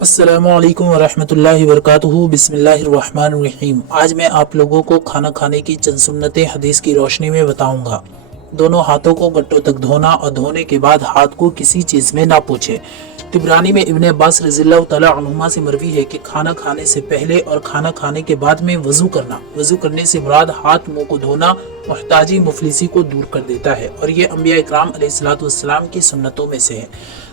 अस्सलामुअलैकुम वरहमतुल्लाहि वबरकातुहू। बिस्मिल्लाहिर्रहमानिर्रहीम। आज मैं आप लोगों को खाना खाने की चंद सुन्नतें हदीस की रोशनी में बताऊंगा। दोनों हाथों को गट्टों तक धोना और धोने के बाद हाथ को किसी चीज़ में ना पोंछे। तिबरानी में इब्ने अब्बास रज़ियल्लाहु तआला अन्हुमा से मरवी है कि खाना खाने से पहले और खाना खाने के बाद में वज़ू करना। वज़ू करने से मुराद हाथ मुंह को धोना मुहताजी मुफलिसी को दूर कर देता है और ये अंबिया इकराम अलैहिस्सलातु वस्सलाम की सुन्नतों में से है।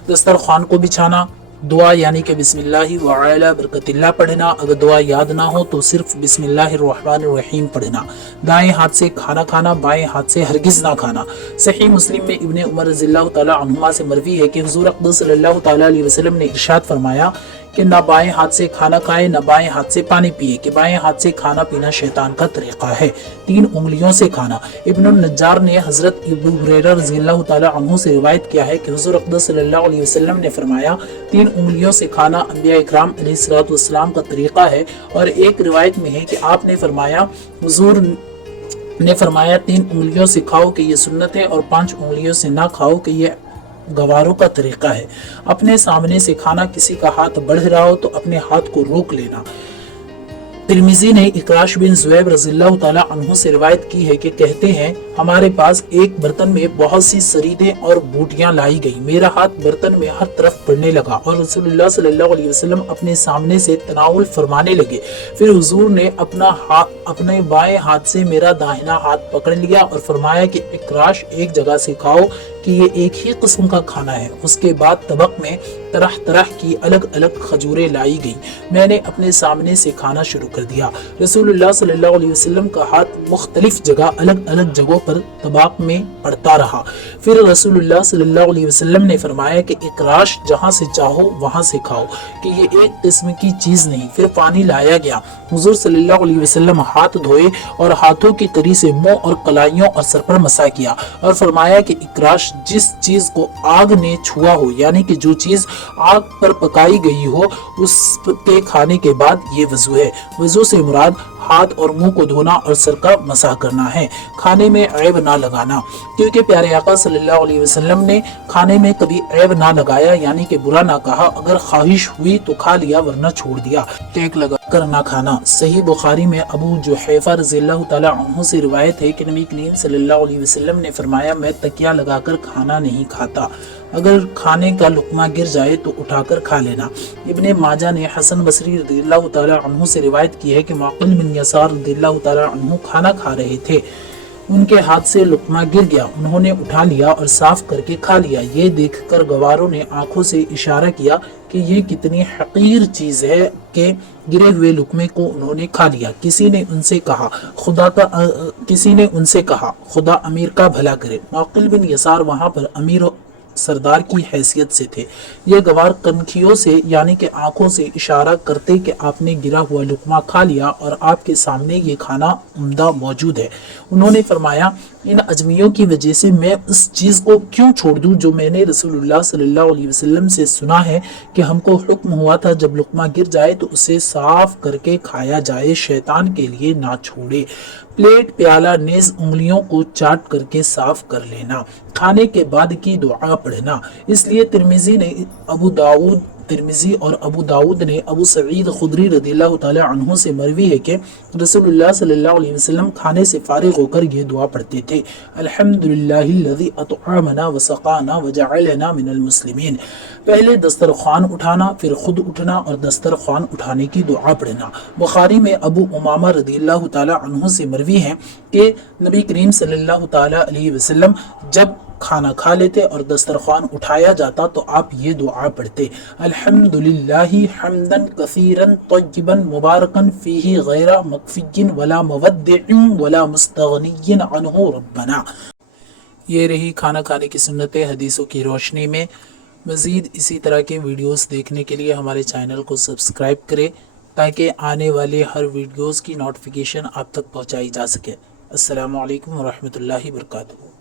दस्तरखान को बिछाना, दुआ यानी कि बिस्मिल्लाहि व अला बरकतिल्लाह पढ़ना। अगर दुआ याद ना हो तो सिर्फ बिस्मिल्लाहिर्रहमानिर्रहीम पढ़ना। दाएं हाथ से खाना खाना, बाएं हाथ से हरगिज ना खाना। सही मुस्लिम में इब्ने उमर रज़ियल्लाहु तआला अन्हुमा से मरवी है कि हुज़ूर अक़दस सल्लल्लाहु तआला अलैहि वसल्लम ने इरशाद फरमाया कि ना बाएं हाथ से खाना खाए ना बाएं हाथ से पानी पिए, कि बाएं हाथ से खाना पीना शैतान का तरीका है। 3 उंगलियों से खाना। इब्न नज्जार ने हजरत अबू हुरैरा रज़ियल्लाहु तआला अन्हु से रिवायत किया है कि हुज़ूर अक़दस सल्लल्लाहु अलैहि वसल्लम ने फरमाया 3 उंगलियों से खाना अंबिया इकराम अलैहिस्सलातु वस्सलाम का तरीका है। और एक रिवायत में है कि आपने फरमाया, हुज़ूर ने फरमाया 3 उंगलियों से खाओ कि ये सुन्नत है और 5 उंगलियों से ना खाओ कि ये गवारों का तरीका है। अपने सामने से खाना किसी का हाथ बढ़ रहा हो तो अपने हाथ को रोक लेना। तिरमिजी ने इकराश बिन ज़ुवैब रज़ियल्लाहु तआला अन्हु से रिवायत की है कि कहते हैं, हमारे पास एक बर्तन में बहुत सी सरीदें और बूटियां लाई गई। मेरा हाथ बर्तन में हर तरफ पड़ने लगा और रसूलुल्लाह सल्लल्लाहु अलैहि वसल्लम अपने सामने से तनाउल फरमाने लगे। फिर हुजूर ने अपने बाएं हाथ से मेरा दाहिना हाथ पकड़ लिया और फरमाया कि इकराश एक जगह से खाओ कि ये एक ही किस्म का खाना है। उसके बाद तबक में तरह तरह की अलग अलग खजूरें लाई गई। मैंने अपने सामने से खाना शुरू कर दिया। रसूलुल्लाह सल्लल्लाहु अलैहि वसल्लम का हाथ मुख्तलिफ जगह अलग अलग जगहों पर तबाक में पड़ता रहा। फिर रसूलुल्लाह सल्लल्लाहु अलैहि वसल्लम ने फरमाया कि इकराश जहाँ से चाहो वहाँ से खाओ, कि ये एक किस्म की चीज नहीं। फिर पानी लाया गया। हुजूर सल्लल्लाहु अलैहि वसल्लम हाथ धोए और हाथों की तरी से मुंह और कलाइयों और सर पर मसा किया और फरमाया कि इकराश जिस चीज को आग ने छुआ हो, यानी कि जो चीज आग पर पकाई गई हो, उसके खाने के बाद ये वजू है। वजू से मुराद हाथ और मुंह को धोना और सर का मसाह करना है। खाने में ऐब ना लगाना, क्योंकि प्यारे आका सल्लल्लाहु अलैहि वसल्लम ने खाने में कभी ऐब ना लगाया, यानी कि बुरा ना कहा। अगर ख्वाहिश हुई तो खा लिया वरना छोड़ दिया। टेक लगा कर ना खाना। सही बुखारी में अबू जुहैफा रज़ियल्लाहु तआला अन्हु से रिवायत है कि नबी करीम सल्लल्लाहु अलैहि वसल्लम ने फरमाया, मैं तकिया लगाकर खाना नहीं खाता। अगर खाने का लुकमा गिर जाए तो उठाकर खा लेना। इब्ने माजा ने हसन बसरी रज़ियल्लाहु तआला अन्हु से रिवायत की है कि माक़िल बिन यसार रज़ियल्लाहु तआला अन्हु खाना खा रहे थे। उनके हाथ से लुकमा गिर गया। उन्होंने उठा लिया और साफ करके खा लिया। ये देखकर गवारों ने आंखों से इशारा किया कि ये कितनी हकीर चीज है कि गिरे हुए लुकमे को उन्होंने खा लिया। किसी ने उनसे कहा खुदा अमीर का भला करे। माक़िल बिन यसार वहां पर अमीर सरदार की हैसियत से थे। ये गवार कनखियों से यानी कि आंखों से इशारा करते कि आपने गिरा हुआ लुकमा खा लिया और आपके सामने ये खाना उम्दा मौजूद है। उन्होंने फरमाया, इन अजमियों की वजह से मैं उस चीज़ को क्यों छोड़ दूं जो मैंने रसूलुल्लाह सल्लल्लाहु अलैहि वसल्लम से सुना है कि हमको हुक्म हुआ था जब लुकमा गिर जाए तो उसे साफ करके खाया जाए, शैतान के लिए ना छोड़े। प्लेट, प्याला, नेज़ उंगलियों को चाट करके साफ कर लेना। खाने के बाद की दुआ पढ़ना। इसलिए तिरमिजी और अबू दाऊद ने अबू सईद खुदरी रज़ियल्लाहु तआला अन्हु से मरवी है कि रसूलुल्लाह सल्लल्लाहु अलैहि वसल्लम खाने से फारिग होकर ये दुआ पढ़ते थे, अल्हम्दुलिल्लाहिल्लज़ी अतअमना व सक़ाना व जअलना मिनल मुस्लिमीन। पहले दस्तरखान उठाना, फिर खुद उठना और दस्तरखान उठाने की दुआ पढ़ना। बुखारी में अबू उमामा रज़ियल्लाहु तआला अन्हु से मरवी है कि नबी करीम सल्लल्लाहु तआला अलैहि वसल्लम जब खाना खा लेते और दस्तरखान उठाया जाता तो आप ये दुआ पढ़ते, अल्हम्दुलिल्लाहि हम्दन कसीरन तय्यिबन मुबारकन फीही गैरा मकफिय्यिन वला मुवद्दिइन वला मुस्तगनिय्यिन अन्हु रब्बना। ये रही खाना खाने की सुन्नतें हदीसों की रोशनी में। मज़ीद इसी तरह के वीडियोस देखने के लिए हमारे चैनल को सब्सक्राइब करें ताकि आने वाले हर वीडियोस की नोटिफिकेशन आप तक पहुँचाई जा सके। अस्सलामु अलैकुम व रहमतुल्लाहि व बरकातुहू।